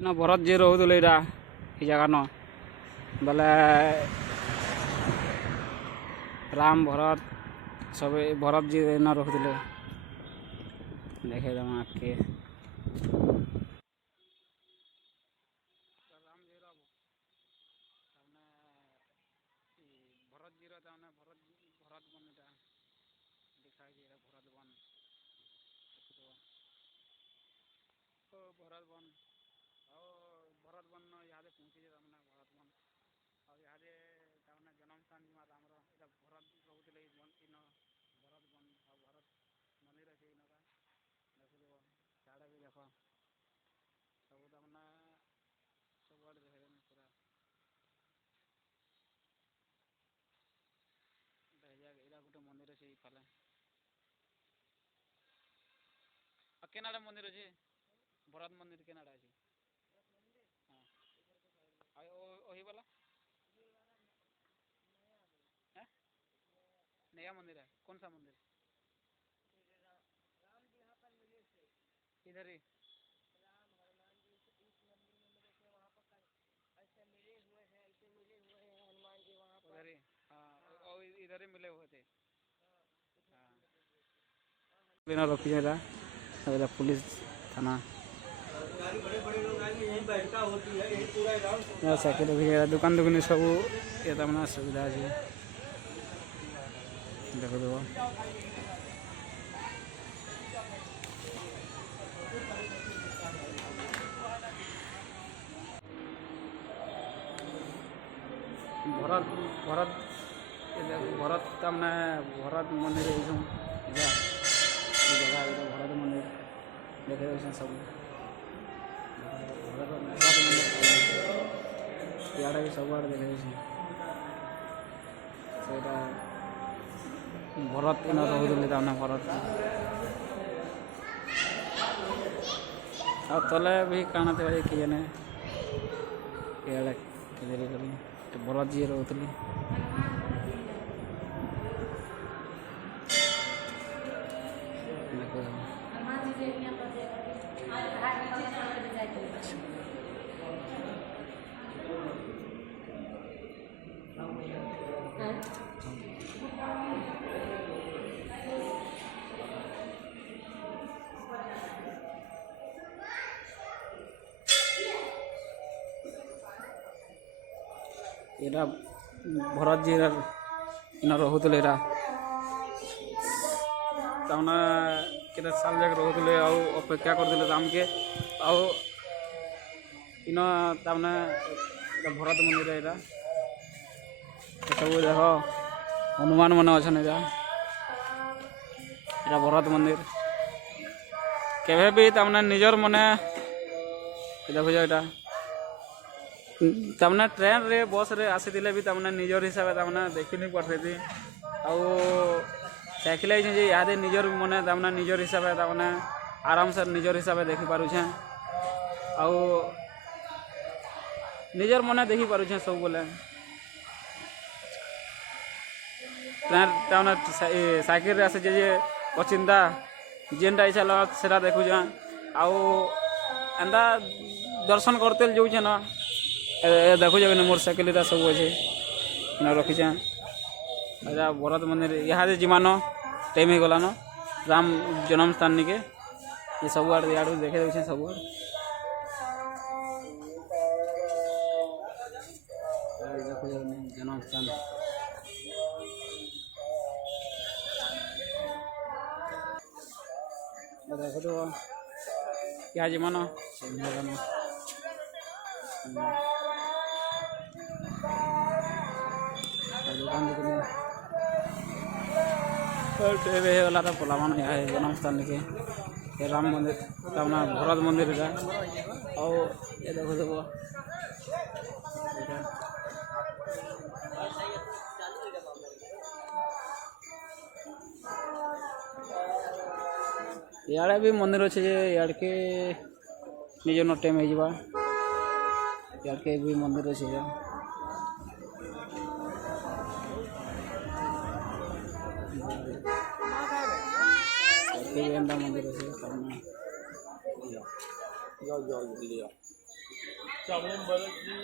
इना भरत जी रोहुले इरा इ जगह न बोले राम भरत सब भरत जी इना रोहुले देखे दम आके भरत जी भरत भरत बन दिखाई दे रहा भरत बन भरत बन भरत बन यहाँ पहुँची तमने भरत बन और यहाँ तमने जन्म स्थान जी राम भरत रोते इन भरत बन और भरत मंदिर अच्छे इनका देखो साढ़े भी देख सब तमने सब आड़े देखे पूरा इरा गोटे मंदिर अच्छे इफाले केनाडा मंदिर अच्छे भरत मंदिर केनाडा अच्छे हाँ वही वाला है नया मंदिर है कौन सा मंदिर इधर ही उधर ही हाँ और इधर ही मिले हुए थे हाँ रखी जाता पुलिस थाना साइकिल दुकान दुकान सब ये तमना सुविधा अच्छे देख देव भरत भरत भरत तमने भरत मंदिर जगह भरत मंदिर देखे सब भरत मंदिर भी सब आड़े देखे भरत इन रोले तमने भरत आ तले भी काना थे किए ने भरत जी रोली इरा भरत जी इन रोले इरा तमने केते साल जाक रोले अपेक्षा करते राम के इन तमने भरत मंदिर इरा सब देख हनुमान मन अच्छा इरा भरत मंदिर केवे भी तमने निजर मने देखो इटा तमने ट्रेन रे बस रे आसी भी तमने निजर हिसाब से तमने देखी नहीं पारते थी साइकिल इहादे निजर मने तमने निजर हिसाब से तमने आराम से निजर हिसाब से देखी पारुछे निजर मने देखी पारुछे सब बोले ट्रेन तमने साइकिल रे आसे जे पचिंदा जेनटा इच्छा लगा सेटा देखुछे एंदा दर्शन करते जाऊे ना देखुछ मोर साइकिल सब अच्छे रखीचे भरत मंदिर यहाँ जीमान टाइम हो गलान राम जन्म स्थान निके ये सब आड़ इे देखे देखे सब जन्म स्थान देख तो यहाँ जीमान दुकान गला तो पलामान जन्म स्थान के राम मंदिर तमना भरत मंदिर और ये देखो देखो इे भी मंदिर अच्छे इड़ के निज टाइम हो इड़के भी मंदिर अच्छे मंदिर अच्छे ଚାଉଳ ବରକି